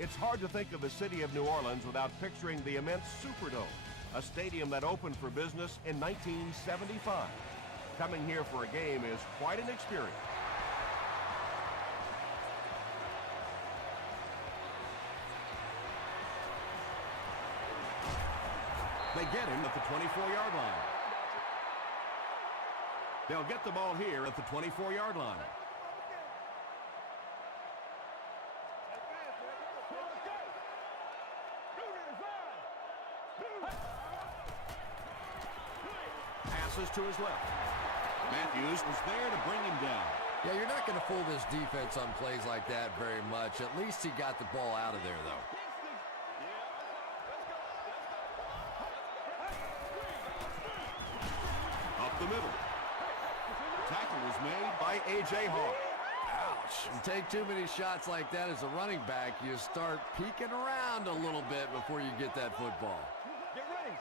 It's hard to think of the city of New Orleans without picturing the immense Superdome, a stadium that opened for business in 1975. Coming here for a game is quite an experience. They get him at the 24-yard line. They'll get the ball here at the 24-yard line. Passes to his left. Matthews was there to bring him down. Yeah, you're not going to fool this defense on plays like that very much. At least he got the ball out of there, though. Up the middle. The tackle was made by A.J. Hall. Ouch. You take too many shots like that as a running back, you start peeking around a little bit before you get that football. Get ready.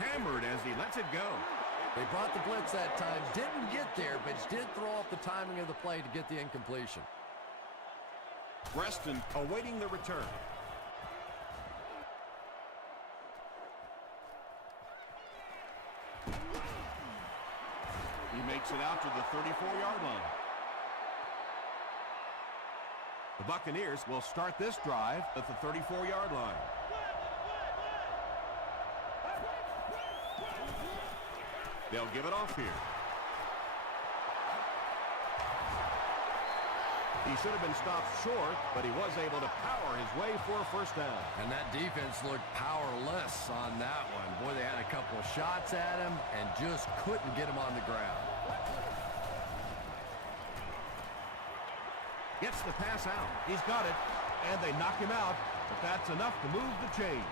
Hammered as he lets it go. They brought the blitz that time, didn't get there, but did throw off the timing of the play to get the incompletion. Preston awaiting the return. He makes it out to the 34-yard line. The Buccaneers will start this drive at the 34-yard line. They'll give it off here. He should have been stopped short, but he was able to power his way for a first down. And that defense looked powerless on that one. Boy, they had a couple of shots at him and just couldn't get him on the ground. Gets the pass out. He's got it, and they knock him out, but that's enough to move the chain.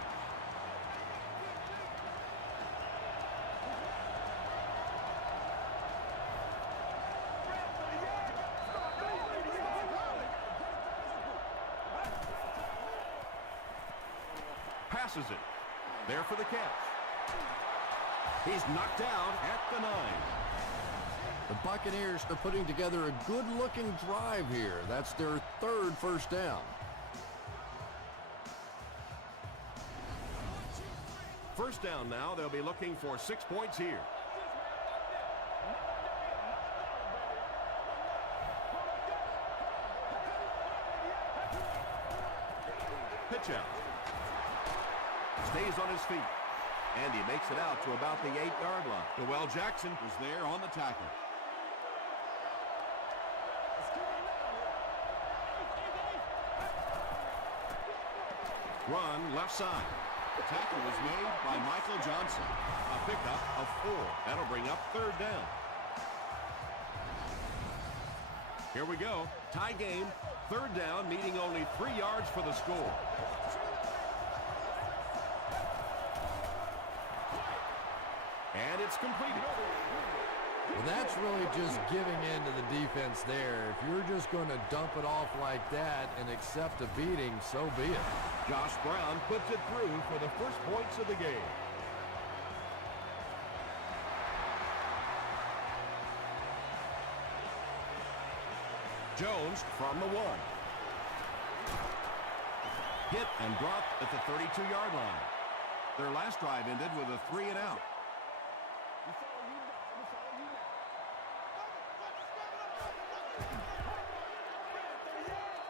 Passes it. There for the catch. He's knocked out at the 9. The Buccaneers are putting together a good-looking drive here. That's their third first down. First down now. They'll be looking for 6 points here. Pitch out. Stays on his feet. And he makes it out to about the 8-yard line. Noel Jackson was there on the tackle. Run left side. The tackle was made by Michael Johnson. A pickup of 4. That'll bring up third down. Here we go. Tie game. Third down, needing only 3 yards for the score. And it's completed. Well, that's really just giving in to the defense there. If you're just going to dump it off like that and accept a beating, so be it. Josh Brown puts it through for the first points of the game. Jones from the 1. Hit and dropped at the 32-yard line. Their last drive ended with a 3-and-out.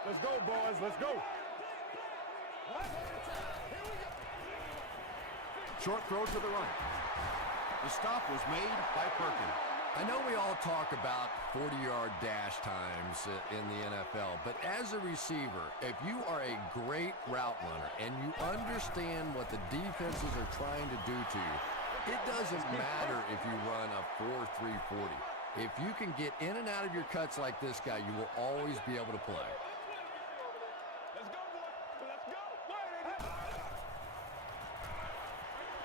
Let's go, boys. Let's go. Short throw to the right. The stop was made by Perkins. I know we all talk about 40-yard dash times in the NFL, but as a receiver, if you are a great route runner and you understand what the defenses are trying to do to you, it doesn't matter if you run a 4.3 40. If you can get in and out of your cuts like this guy, you will always be able to play.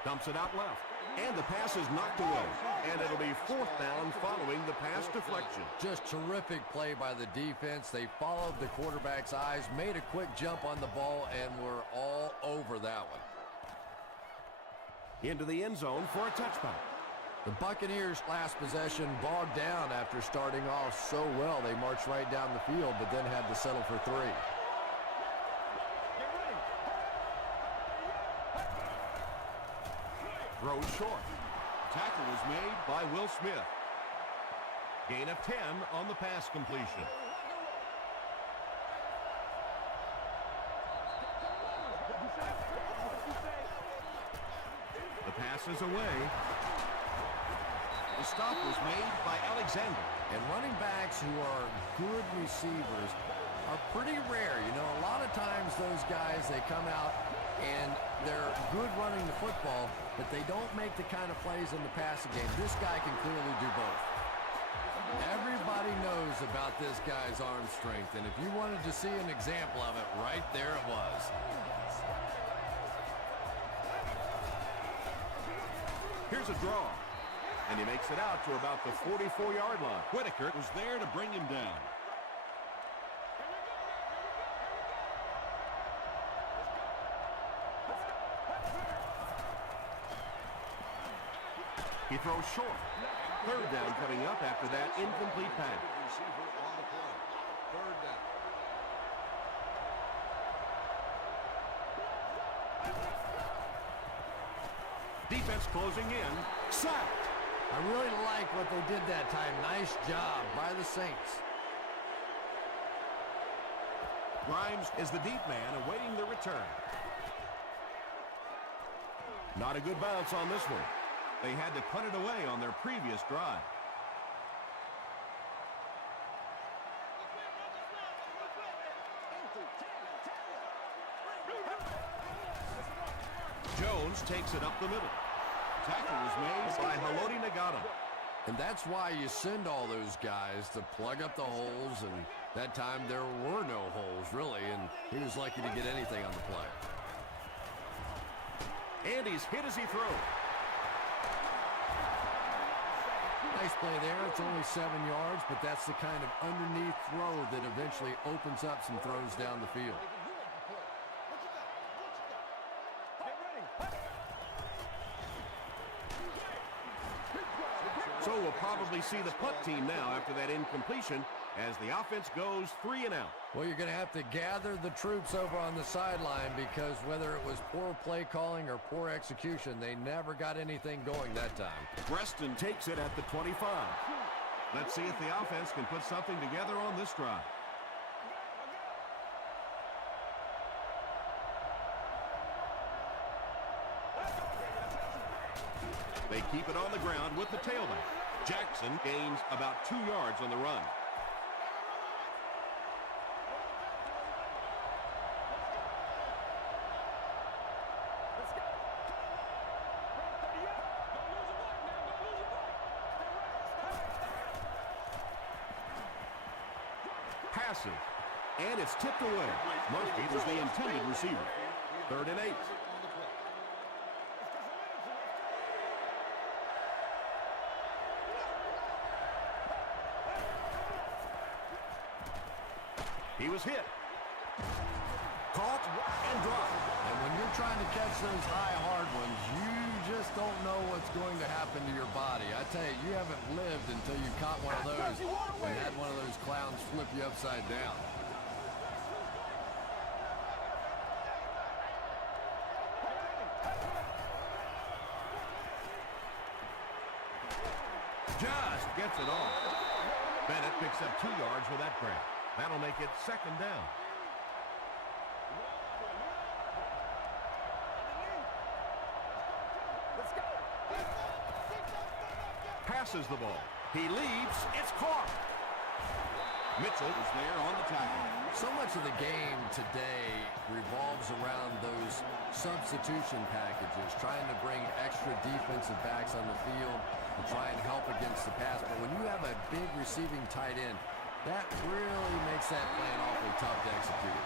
Dumps it out left. And the pass is knocked away. And it'll be fourth down following the pass deflection. Just terrific play by the defense. They followed the quarterback's eyes, made a quick jump on the ball, and were all over that one. Into the end zone for a touchback. The Buccaneers' last possession bogged down after starting off so well. They marched right down the field, but then had to settle for 3. Throws short. Tackle was made by Will Smith. Gain of 10 on the pass completion. The pass is away. The stop was made by Alexander. And running backs who are good receivers are pretty rare. You know, a lot of times those guys, they come out and they're good running the football, but they don't make the kind of plays in the passing game. This guy can clearly do both. Everybody knows about this guy's arm strength, and if you wanted to see an example of it, right there it was. Here's a draw, and he makes it out to about the 44-yard line. Whitaker was there to bring him down. He throws short. 3rd down coming up after that incomplete pass. Receiver on the play. 3rd down. Defense closing in. Sacked. I really like what they did that time. Nice job by the Saints. Grimes is the deep man awaiting the return. Not a good bounce on this one. They had to put it away on their previous drive. Jones takes it up the middle. Tackle was made by Haloti Ngata. And that's why you send all those guys to plug up the holes, and that time there were no holes, really, and he was lucky to get anything on the play. And he's hit as he throws. Nice play there. It's only 7 yards, but that's the kind of underneath throw that eventually opens up some throws down the field. So we'll probably see the punt team now after that incompletion as the offense goes 3 and out. Well, you're going to have to gather the troops over on the sideline because whether it was poor play calling or poor execution, they never got anything going that time. Preston takes it at the 25. Let's see if the offense can put something together on this drive. They keep it on the ground with the tailback. Jackson gains about 2 yards on the run. Passes, and it's tipped away. Murphy was the intended receiver. 3rd and 8. He was hit. Caught and dropped. And when you're trying to catch those high, hard ones, you just don't know what's going to happen to your body. I tell you, you haven't lived until you caught one of those and had one of those clowns flip you upside down. Just gets it off. Bennett picks up 2 yards with that grab. That'll make it 2nd down. Passes the ball. He leaps. It's caught. Mitchell is there on the tackle. So much of the game today revolves around those substitution packages, trying to bring extra defensive backs on the field to try and help against the pass. But when you have a big receiving tight end, that really makes that plan awfully tough to execute.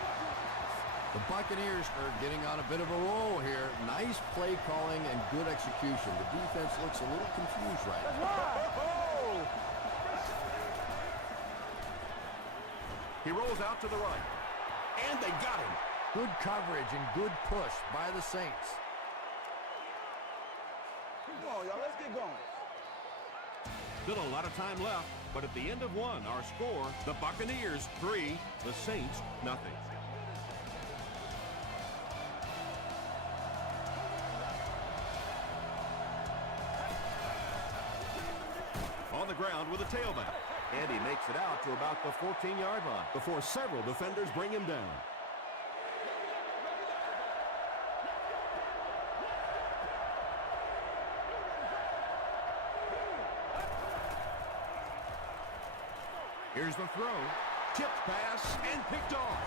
The Buccaneers are getting on a bit of a roll here. Nice play calling and good execution. The defense looks a little confused right now. He rolls out to the right. And they got him. Good coverage and good push by the Saints. Come on, y'all. Let's get going. Still a lot of time left, but at the end of one, our score, the Buccaneers 3, the Saints nothing. On the ground with a tailback. And he makes it out to about the 14-yard line before several defenders bring him down. Here's the throw. Tipped pass and picked off.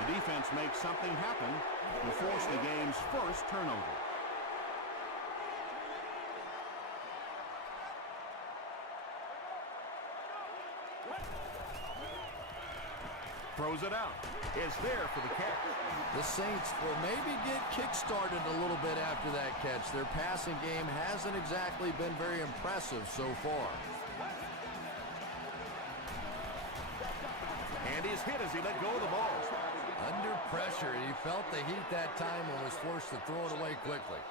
The defense makes something happen to force the game's first turnover. Throws it out. It's there for the catch. The Saints will maybe get kick-started a little bit after that catch. Their passing game hasn't exactly been very impressive so far. And he's hit as he let go of the ball. Under pressure, he felt the heat that time and was forced to throw it away quickly.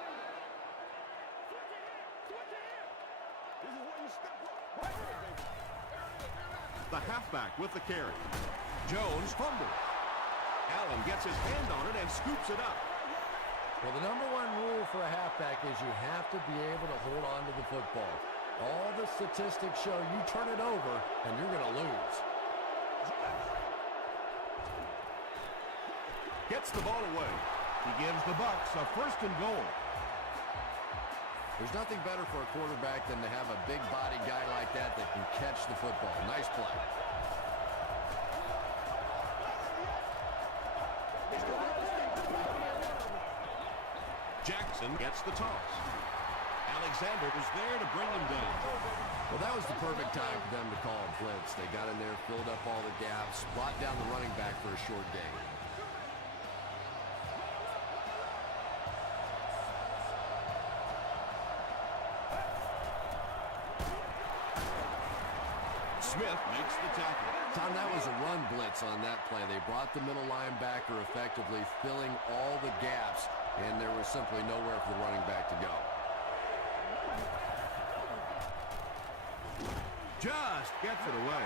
The halfback with the carry. Jones fumbled. Allen gets his hand on it and scoops it up. Well, the number one rule for a halfback is you have to be able to hold on to the football. All the statistics show you turn it over and you're going to lose. Gets the ball away. He gives the Bucs a first and goal. There's nothing better for a quarterback than to have a big body guy like that can catch the football. Nice play. Jackson gets the toss. Alexander was there to bring him down. Well, that was the perfect time for them to call a blitz. They got in there, filled up all the gaps, brought down the running back for a short gain. Smith makes the tackle. Tom, that was a run blitz on that play. They brought the middle linebacker effectively, filling all the gaps, and there was simply nowhere for the running back to go. Just gets it away.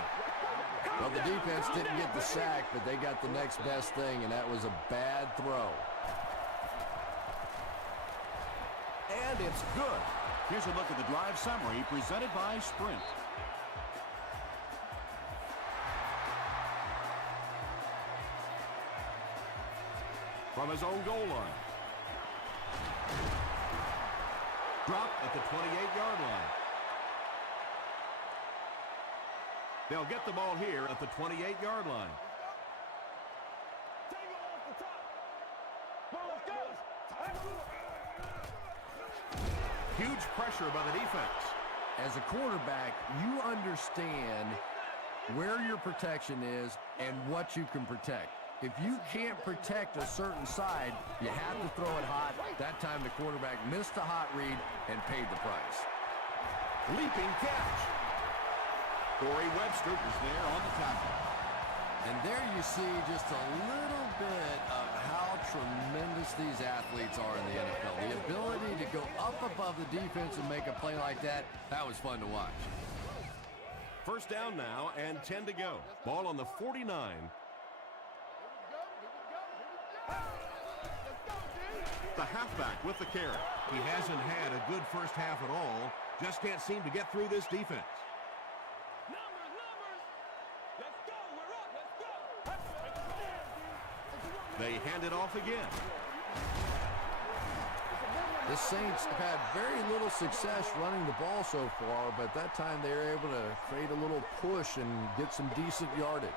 Well, the defense didn't get the sack, but they got the next best thing, and that was a bad throw. And it's good. Here's a look at the drive summary presented by Sprint. From his own goal line. Dropped at the 28-yard line. They'll get the ball here at the 28-yard line. Huge pressure by the defense. As a quarterback, you understand where your protection is and what you can protect. If you can't protect a certain side, you have to throw it hot. That time the quarterback missed the hot read and paid the price. Leaping catch. Corey Webster is there on the tackle. And there you see just a little bit of how tremendous these athletes are in the NFL. The ability to go up above the defense and make a play like that, that was fun to watch. First down now and 10 to go. Ball on the 49. The halfback with the carry. He hasn't had a good first half at all. Just can't seem to get through this defense. They hand it off again. The Saints have had very little success running the ball so far, but that time they were able to create a little push and get some decent yardage.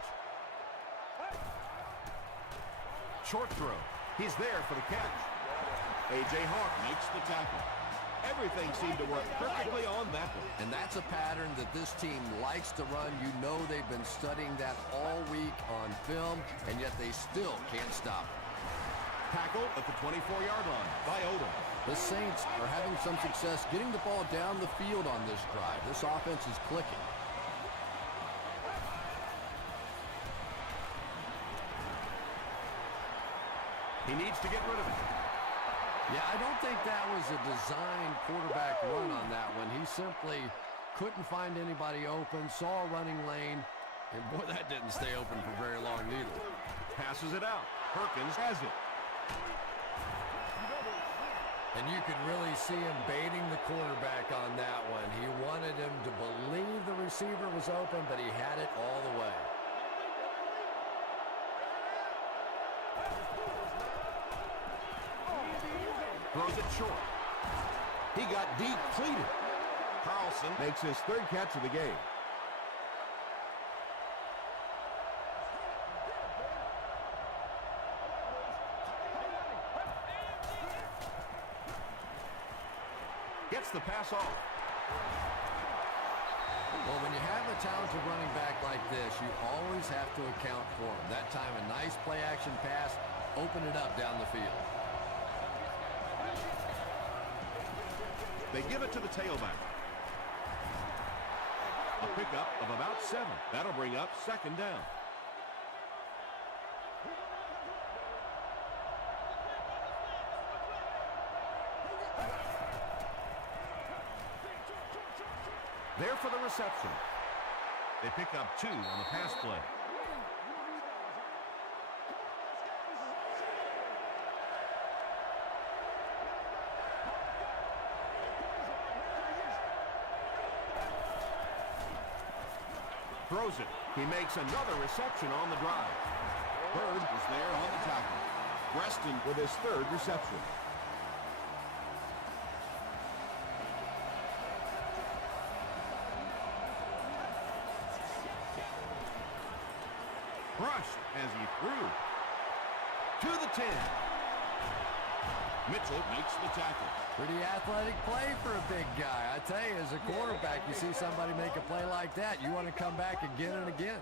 Short throw. He's there for the catch. A.J. Hawk makes the tackle. Everything seemed to work perfectly on that one. And that's a pattern that this team likes to run. You know they've been studying that all week on film, and yet they still can't stop it. Tackle at the 24-yard line by Odom. The Saints are having some success getting the ball down the field on this drive. This offense is clicking. He needs to get rid of it. Yeah, I don't think that was a designed quarterback run on that one. He simply couldn't find anybody open, saw a running lane, and boy, that didn't stay open for very long either. Passes it out. Perkins has it. And you could really see him baiting the quarterback on that one. He wanted him to believe the receiver was open, but he had it all the way. Throws it short. He got depleted. Carlson makes his third catch of the game. Gets the pass off. Well, when you have a talented running back like this, you always have to account for him. That time, a nice play-action pass, open it up down the field. They give it to the tailback. A pickup of about 7. That'll bring up second down. There for the reception. They pick up 2 on the pass play. Throws it. He makes another reception on the drive. Bird is there on the tackle. Preston with his 3rd reception. Crushed as he threw. To the 10. Mitchell makes the tackle. Pretty athletic play for a big guy. I tell you, as a quarterback, you see somebody make a play like that, you want to come back again and again.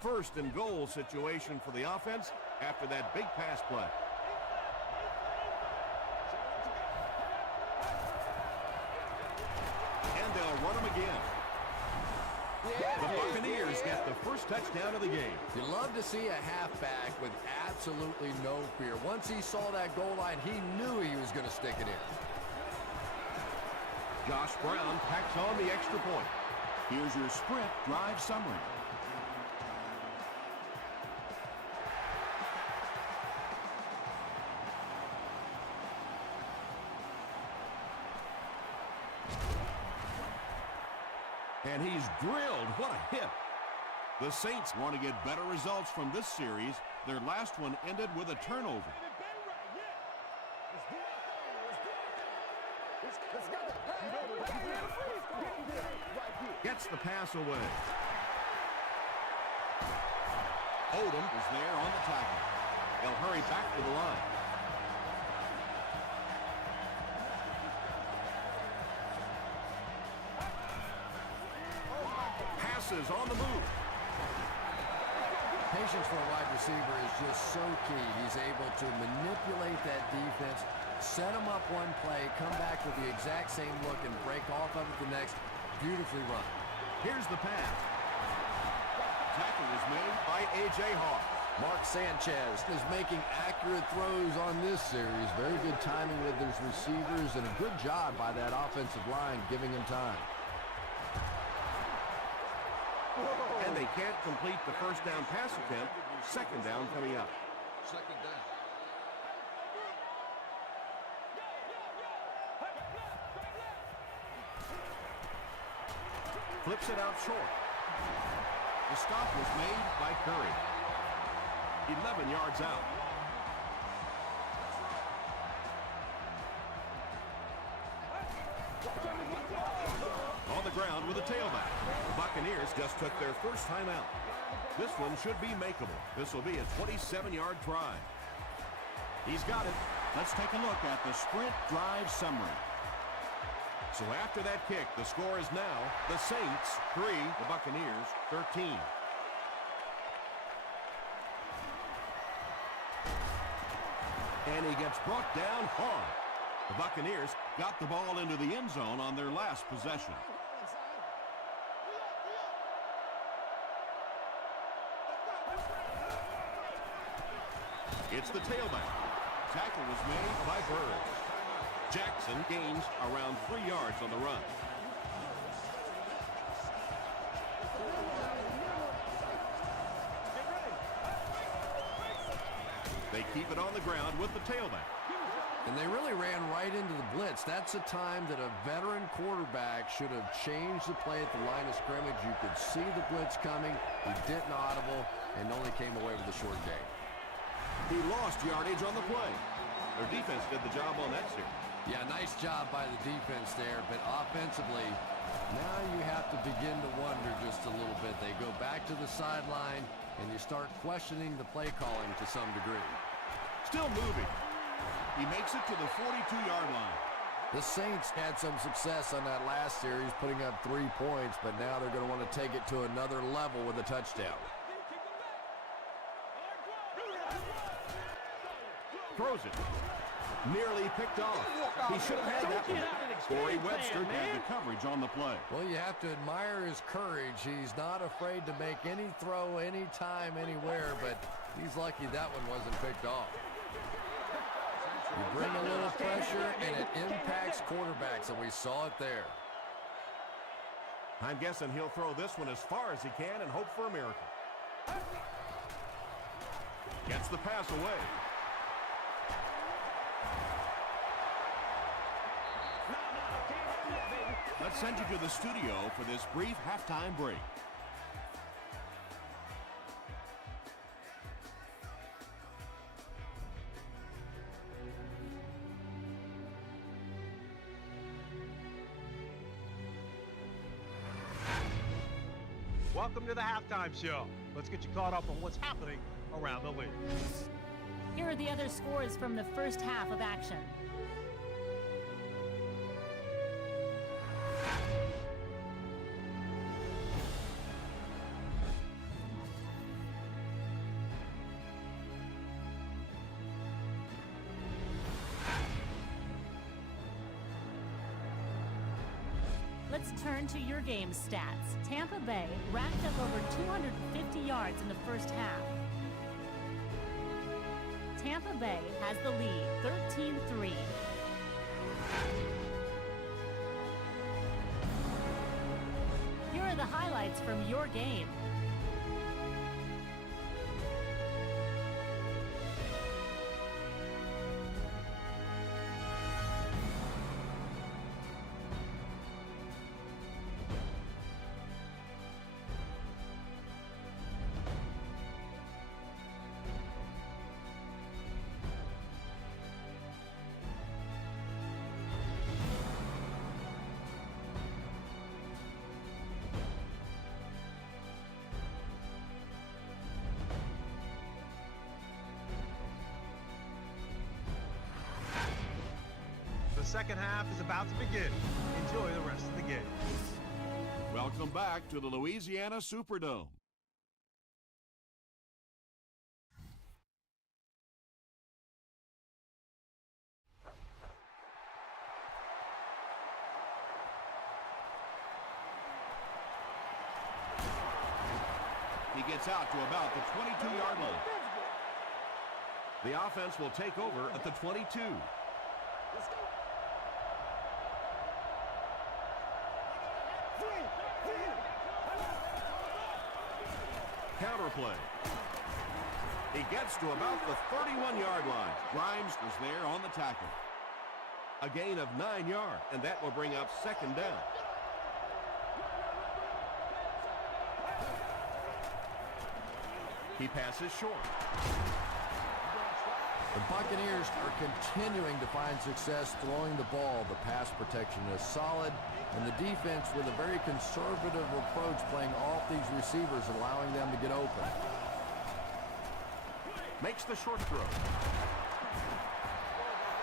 First and goal situation for the offense after that big pass play. And they'll run him again. The Buccaneers get the first touchdown of the game. You love to see a halfback with absolutely no fear. Once he saw that goal line, he knew he was going to stick it in. Josh Brown packs on the extra point. Here's your sprint drive summary. And he's drilled. What a hit. The Saints want to get better results from this series. Their last one ended with a turnover. Gets the pass away. Odom is there on the tackle. They'll hurry back to the line. Passes on the move. Patience for a wide receiver is just so key. He's able to manipulate that defense, set them up one play, come back with the exact same look, and break off of it the next. Beautifully run. Here's the pass. Tackle is made by A.J. Hawk. Mark Sanchez is making accurate throws on this series. Very good timing with his receivers, and a good job by that offensive line giving him time. And they can't complete the first down pass attempt. Second down coming up. Second down. Flips it out short. The stop was made by Curry. 11 yards out. On the ground with a tailback. The Buccaneers just took their first time out. This one should be makeable. This will be a 27-yard drive. He's got it. Let's take a look at the sprint drive summary. So after that kick, the score is now the Saints 3, the Buccaneers 13. And he gets brought down hard. The Buccaneers got the ball into the end zone on their last possession. It's the tailback. Tackle was made by Bird. Jackson gains around 3 yards on the run. They keep it on the ground with the tailback. And they really ran right into the blitz. That's a time that a veteran quarterback should have changed the play at the line of scrimmage. You could see the blitz coming. He didn't audible and only came away with a short gain. He lost yardage on the play. Their defense did the job on that series. Yeah, nice job by the defense there, but offensively, now you have to begin to wonder just a little bit. They go back to the sideline, and you start questioning the play calling to some degree. Still moving. He makes it to the 42-yard line. The Saints had some success on that last series, putting up 3 points, but now they're going to want to take it to another level with a touchdown. Throws it. Nearly picked off. He should have had that one. Corey Webster had the coverage on the play. Well, you have to admire his courage. He's not afraid to make any throw, anytime, anywhere, but he's lucky that one wasn't picked off. You bring a little pressure, and it impacts quarterbacks, and we saw it there. I'm guessing he'll throw this one as far as he can and hope for a miracle. Gets the pass away. Let's send you to the studio for this brief halftime break. Welcome to the halftime show. Let's get you caught up on what's happening around the league. Here are the other scores from the first half of action. Let's turn to your game stats. Tampa Bay racked up over 250 yards in the first half. Tampa Bay has the lead, 13-3. Here are the highlights from your game. The second half is about to begin. Enjoy the rest of the game. Welcome back to the Louisiana Superdome. He gets out to about the 22-yard line. The offense will take over at the 22. Counter play. He gets to about the 31-yard line. Grimes was there on the tackle. A gain of 9 yards, and that will bring up second down. He passes short. The Buccaneers are continuing to find success throwing the ball. The pass protection is solid, and the defense with a very conservative approach playing off these receivers, allowing them to get open. Makes the short throw.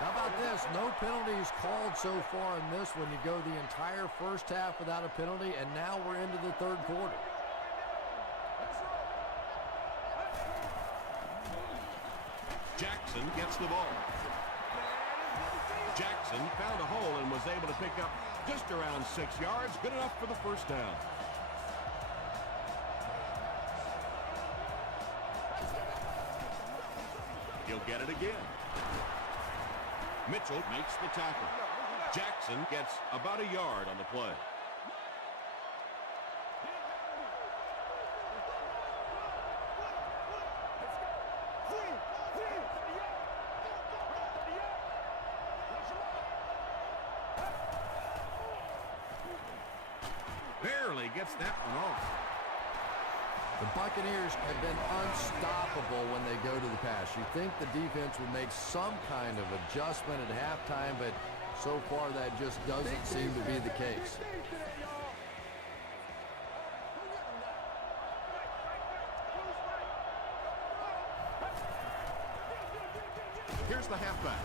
How about this? No penalties called so far in this one. You go the entire first half without a penalty, and now we're into the third quarter. Jackson gets the ball. Jackson found a hole and was able to pick up just around 6 yards, good enough for the first down. He'll get it again. Mitchell makes the tackle. Jackson gets about a yard on the play. Barely gets that one off. The Buccaneers have been unstoppable when they go to the pass. You think the defense would make some kind of adjustment at halftime, but so far that just doesn't seem to be the case. Here's the halfback.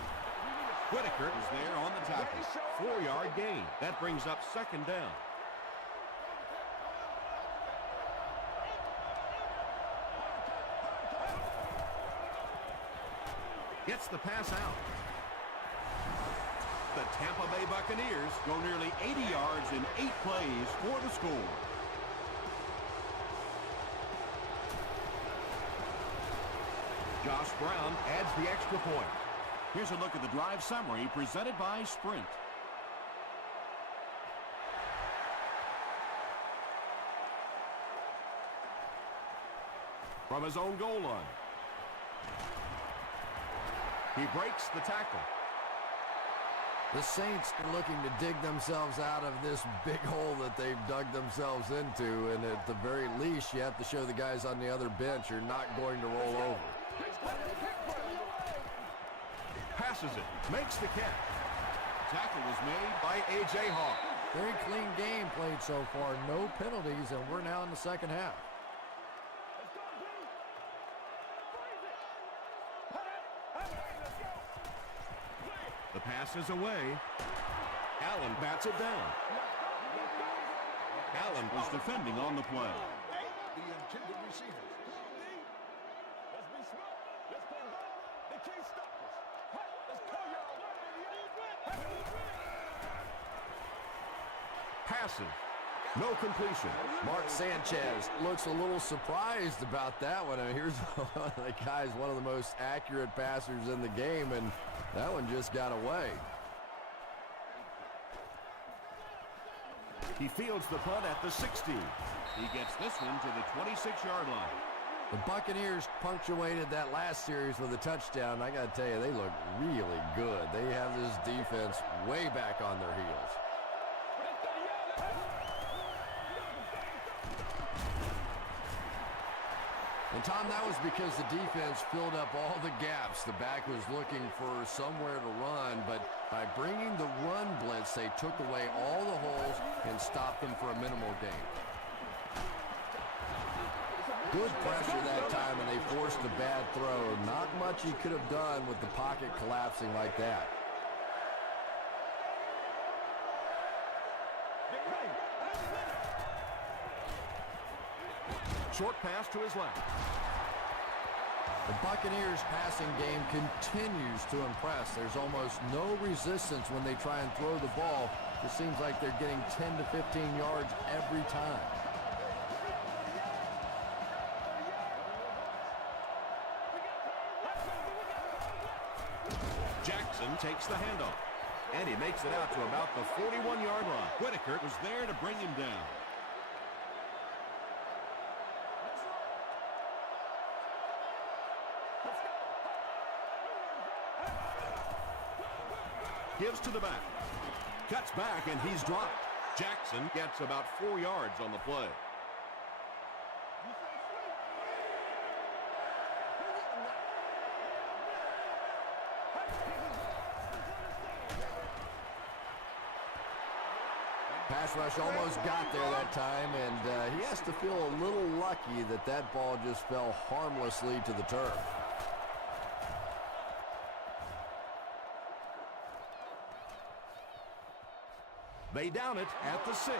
Whitaker is there on the tackle. 4-yard gain. That brings up second down. Gets the pass out. The Tampa Bay Buccaneers go nearly 80 yards in 8 plays for the score. Josh Brown adds the extra point. Here's a look at the drive summary presented by Sprint. From his own goal line. He breaks the tackle. The Saints are looking to dig themselves out of this big hole that they've dug themselves into, and at the very least, you have to show the guys on the other bench you're not going to roll over. Passes it, makes the catch. Tackle was made by A.J. Hawk. Very clean game played so far, no penalties, and we're now in the second half. The pass is away. Allen bats it down. Allen was defending on the play. The intended receiver. Passes. No completion. Mark Sanchez looks a little surprised about that one. And here's one of the guys, one of the most accurate passers in the game, and that one just got away. He fields the punt at the 60. He gets this one to the 26-yard line. The Buccaneers punctuated that last series with a touchdown. I got to tell you, they look really good. They have this defense way back on their heels. And, Tom, that was because the defense filled up all the gaps. The back was looking for somewhere to run, but by bringing the run blitz, they took away all the holes and stopped them for a minimal gain. Good pressure that time, and they forced a bad throw. Not much he could have done with the pocket collapsing like that. Short pass to his left. The Buccaneers passing game continues to impress. There's almost no resistance when they try and throw the ball. It seems like they're getting 10 to 15 yards every time. Jackson takes the handoff, and he makes it out to about the 41-yard line. Whitaker was there to bring him down. Gives to the back. Cuts back, and he's dropped. Jackson gets about 4 yards on the play. Pass rush almost got there that time, and he has to feel a little lucky that that ball just fell harmlessly to the turf. They down it at the 6.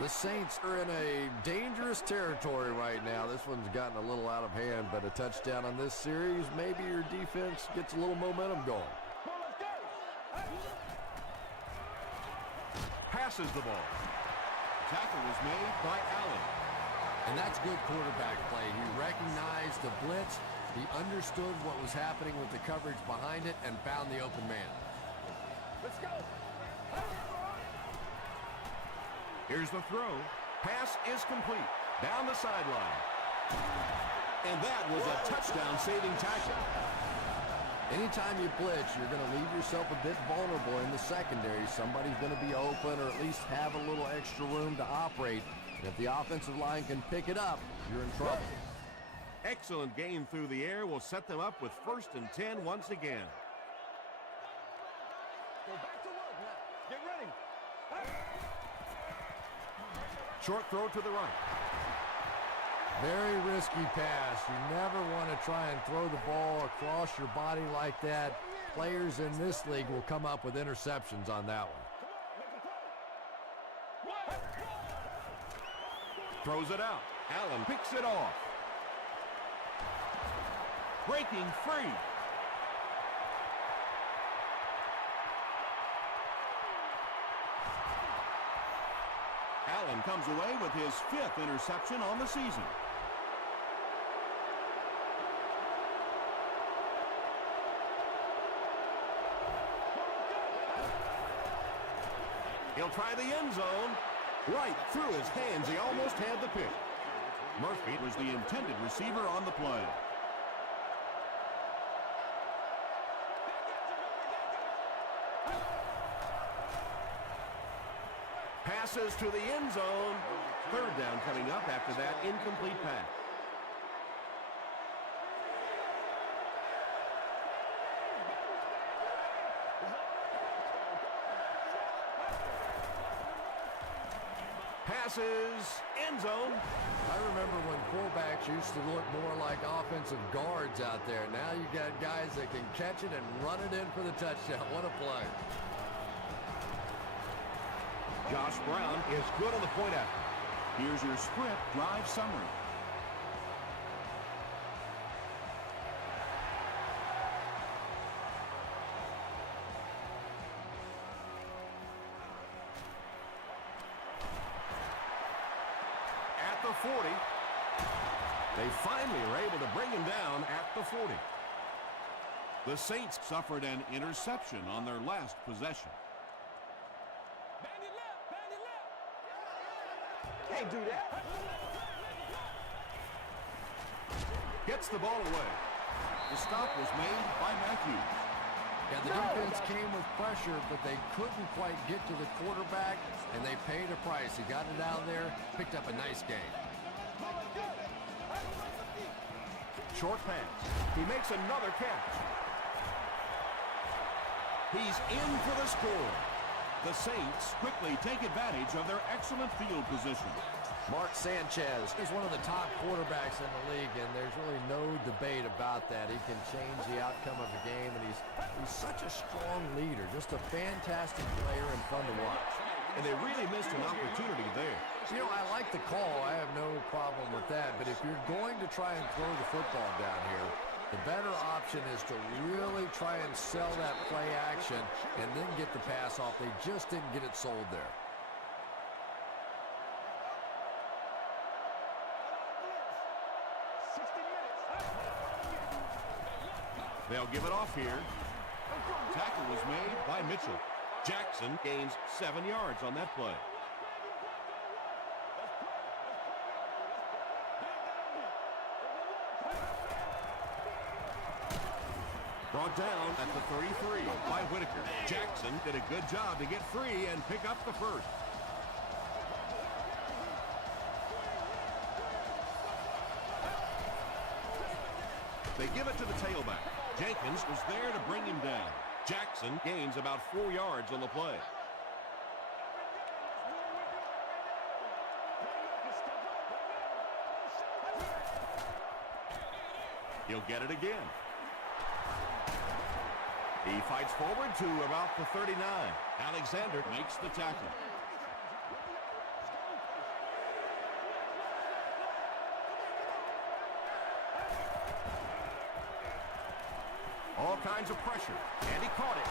The Saints are in a dangerous territory right now. This one's gotten a little out of hand, but a touchdown on this series, maybe your defense gets a little momentum going. Passes the ball. Tackle was made by Allen. And that's good quarterback play. He recognized the blitz, He understood what was happening with the coverage behind it and found the open man. Let's go. Here's the throw. Pass is complete. Down the sideline. And that was a touchdown-saving tackle. Anytime you blitz, you're going to leave yourself a bit vulnerable in the secondary. Somebody's going to be open or at least have a little extra room to operate. And if the offensive line can pick it up, you're in trouble. Excellent gain through the air will set them up with 1st and 10 once again. Go back to work now. Get ready. Short throw to the right. Very risky pass. You never want to try and throw the ball across your body like that. Players in this league will come up with interceptions on that one. Throws it out. Allen picks it off. Breaking free. Allen comes away with his 5th interception on the season. He'll try the end zone. Right through his hands. He almost had the pick. Murphy was the intended receiver on the play. Passes to the end zone. 3rd down coming up after that incomplete pass. Passes, end zone. I remember when fullbacks used to look more like offensive guards out there. Now you got guys that can catch it and run it in for the touchdown. What a play. Josh Brown is good on the point after. Here's your sprint drive summary. At the 40. They finally were able to bring him down at the 40. The Saints suffered an interception on their last possession. Can't do that. Gets the ball away. The stop was made by Matthews. Yeah, the defense came with pressure, but they couldn't quite get to the quarterback, and they paid a price. He got it out there, picked up a nice gain. Short pass. He makes another catch. He's in for the score. The Saints quickly take advantage of their excellent field position. Mark Sanchez is one of the top quarterbacks in the league, and there's really no debate about that. He can change the outcome of a game, and he's such a strong leader, just a fantastic player and fun to watch. And they really missed an opportunity there. You know, I like the call. I have no problem with that, but if you're going to try and throw the football down here, the better option is to really try and sell that play action and then get the pass off. They just didn't get it sold there. They'll give it off here. Tackle was made by Mitchell. Jackson gains 7 yards on that play. Brought down at the 33 by Whitaker. Jackson did a good job to get free and pick up the first. They give it to the tailback. Jenkins was there to bring him down. Jackson gains about 4 yards on the play. He'll get it again. He fights forward to about the 39. Alexander makes the tackle. All kinds of pressure, and he caught it.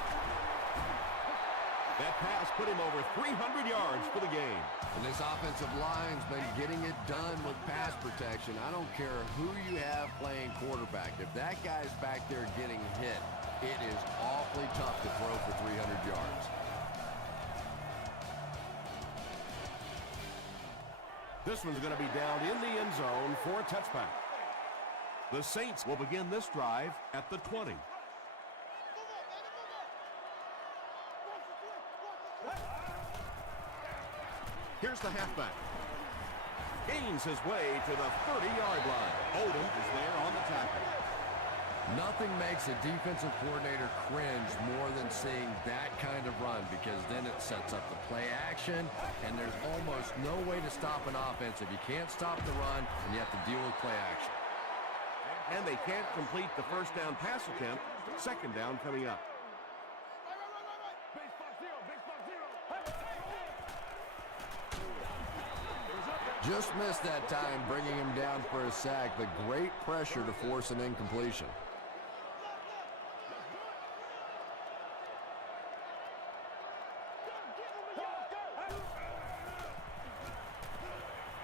That pass put him over 300 yards for the game. And this offensive line's been getting it done with pass protection. I don't care who you have playing quarterback. If that guy's back there getting hit, it is awfully tough to throw for 300 yards. This one's going to be down in the end zone for a touchback. The Saints will begin this drive at the 20. Here's the halfback. Gains his way to the 30-yard line. Odom is there on the tackle. Nothing makes a defensive coordinator cringe more than seeing that kind of run, because then it sets up the play action, and there's almost no way to stop an offense if you can't stop the run and you have to deal with play action. And they can't complete the first down pass attempt. Second down coming up. Just missed that time, bringing him down for a sack, but great pressure to force an incompletion.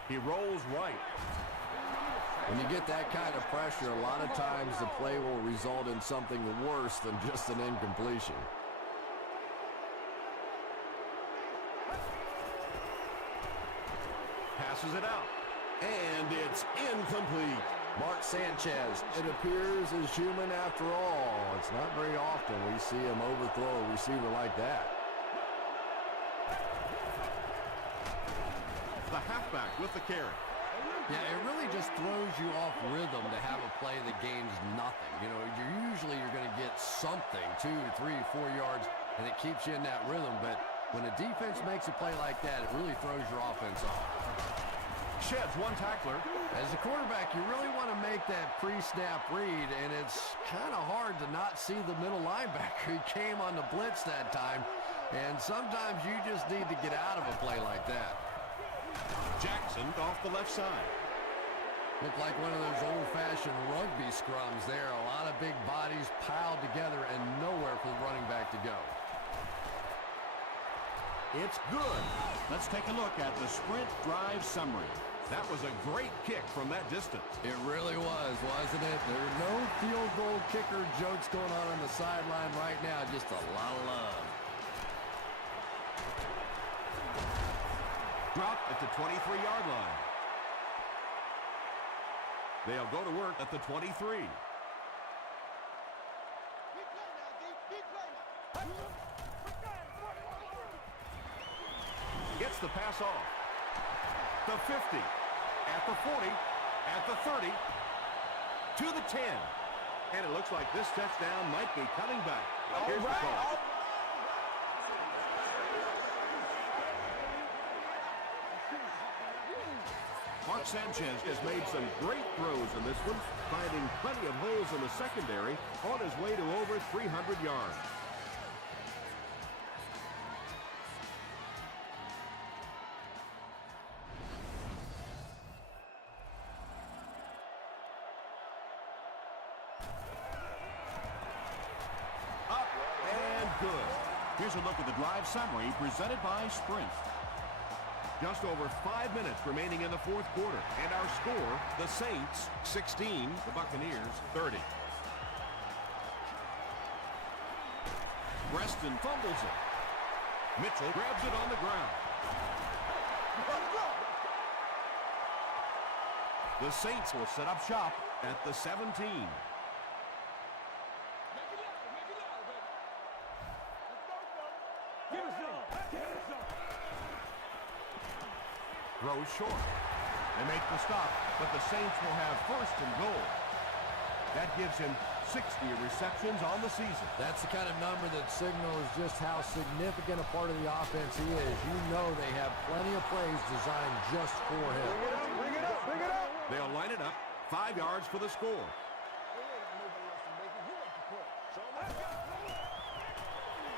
He rolls right. When you get that kind of pressure, a lot of times the play will result in something worse than just an incompletion. Passes it out. And it's incomplete. Mark Sanchez, it appears, is human after all. It's not very often we see him overthrow a receiver like that. The halfback with the carry. Yeah, it really just throws you off rhythm to have a play that gains nothing. You know, you're going to get something, 2, 3, 4 yards, and it keeps you in that rhythm. But when a defense makes a play like that, it really throws your offense off. Sheds one tackler. As a quarterback, you really want to make that pre-snap read, and it's kind of hard to not see the middle linebacker. He came on the blitz that time, and sometimes you just need to get out of a play like that. Jackson off the left side. Looked like one of those old-fashioned rugby scrums there. A lot of big bodies piled together and nowhere for the running back to go. It's good. Let's take a look at the sprint drive summary. That was a great kick from that distance. It really was, wasn't it? There are no field goal kicker jokes going on the sideline right now. Just a lot of love. Dropped at the 23-yard line. They'll go to work at the 23. Gets the pass off. The 50, at the 40, at the 30, to the 10. And it looks like this touchdown might be coming back. Here's the call. Mark Sanchez has made some great throws in this one, finding plenty of holes in the secondary on his way to over 300 yards. Up and good. Here's a look at the drive summary presented by Sprint. Just over 5 minutes remaining in the fourth quarter. And our score, the Saints 16, the Buccaneers 30. Preston fumbles it. Mitchell grabs it on the ground. The Saints will set up shop at the 17. Throws short. They make the stop, but the Saints will have first and goal. That gives him 60 receptions on the season. That's the kind of number that signals just how significant a part of the offense he is. You know they have plenty of plays designed just for him. Bring it up, bring it up. They'll line it up, 5 yards for the score.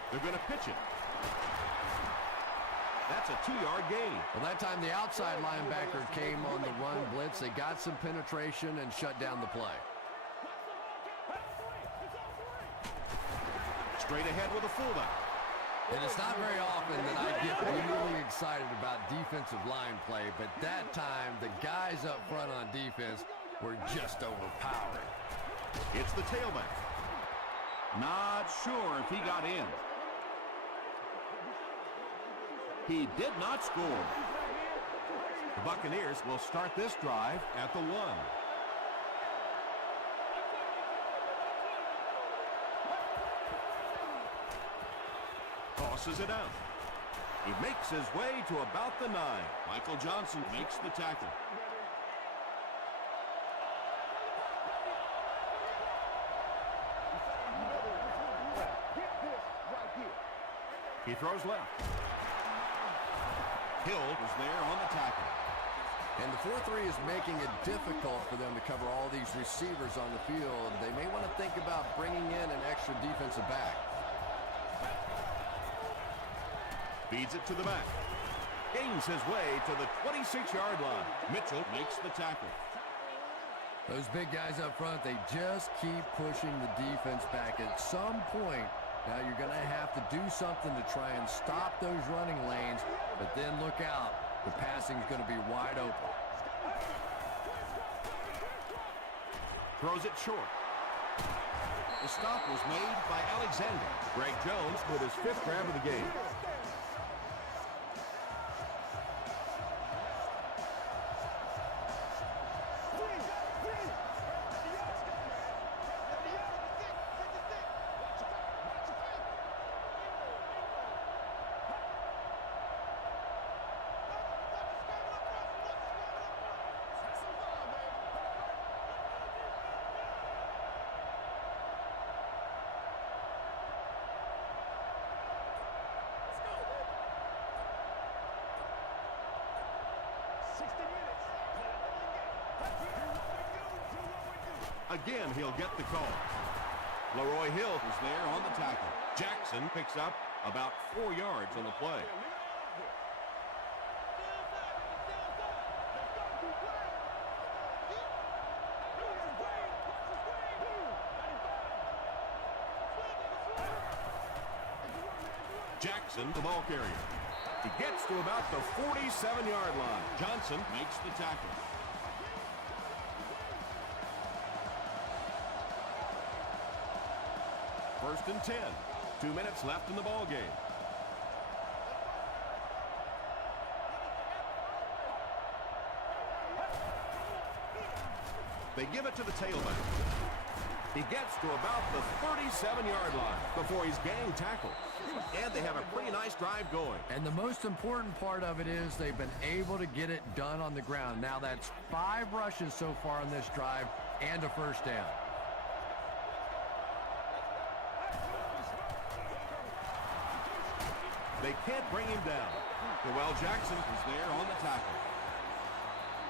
They're going to pitch it. That's a 2-yard gain. Well, that time the outside linebacker came on the run blitz. They got some penetration and shut down the play. Straight ahead with a fullback. And it's not very often that I get really excited about defensive line play, but that time the guys up front on defense were just overpowering. It's the tailback. Not sure if he got in. He did not score. The Buccaneers will start this drive at the 1. Tosses it out. He makes his way to about the 9. Michael Johnson makes the tackle. He throws left. Hill was there on the tackle. And the 4-3 is making it difficult for them to cover all these receivers on the field. They may want to think about bringing in an extra defensive back. Feeds it to the back. Gains his way to the 26-yard line. Mitchell makes the tackle. Those big guys up front, they just keep pushing the defense back. At some point, now you're going to have to do something to try and stop those running lanes, but then look out. The passing is going to be wide open. Throws it short. The stop was made by Alexander. Greg Jones with his 5th grab of the game. Again, he'll get the call. Leroy Hill is there on the tackle. Jackson picks up about 4 yards on the play. Jackson, the ball carrier. He gets to about the 47-yard line. Johnson makes the tackle. First and 10. 2 minutes left in the ball game. They give it to the tailback. He gets to about the 37-yard line before he's gang tackled. And they have a pretty nice drive going. And the most important part of it is they've been able to get it done on the ground. Now that's 5 rushes so far on this drive and a first down. They can't bring him down. Noel Jackson is there on the tackle.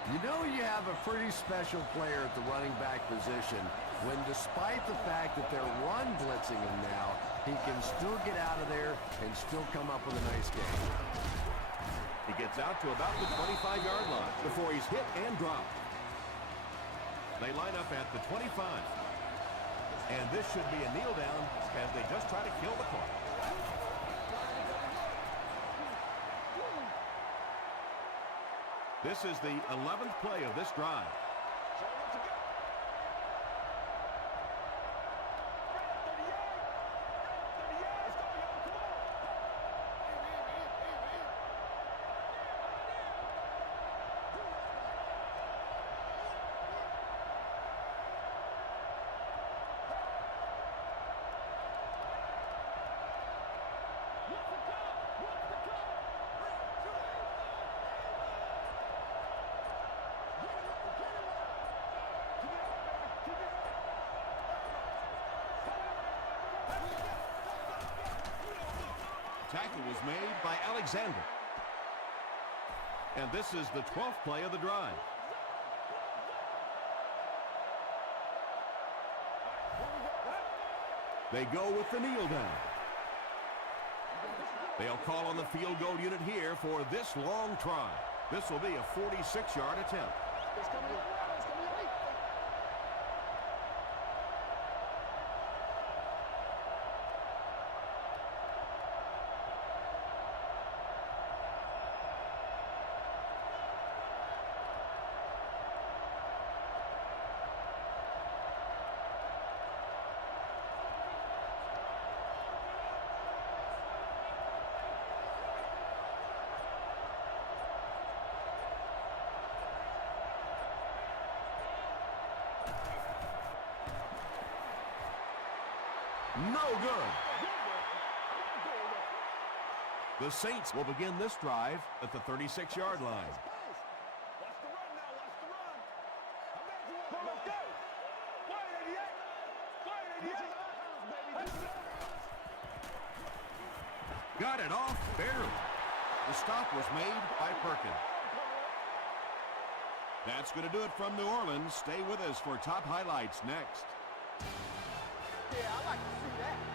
You know you have a pretty special player at the running back position when, despite the fact that they're run blitzing him now, he can still get out of there and still come up with a nice game. He gets out to about the 25-yard line before he's hit and dropped. They line up at the 25. And this should be a kneel down as they just try to kill the clock. This is the 11th play of this drive. Tackle was made by Alexander. And this is the 12th play of the drive. They go with the kneel down. They'll call on the field goal unit here for this long try. This will be a 46-yard attempt. No good. The Saints will begin this drive at the 36-yard line. Watch the run now. Watch the run. I'm back to work. Let's go. Fire 88. Fire 88. Got it off barely. The stop was made by Perkins. That's going to do it from New Orleans. Stay with us for top highlights next. Yeah, I like to see that.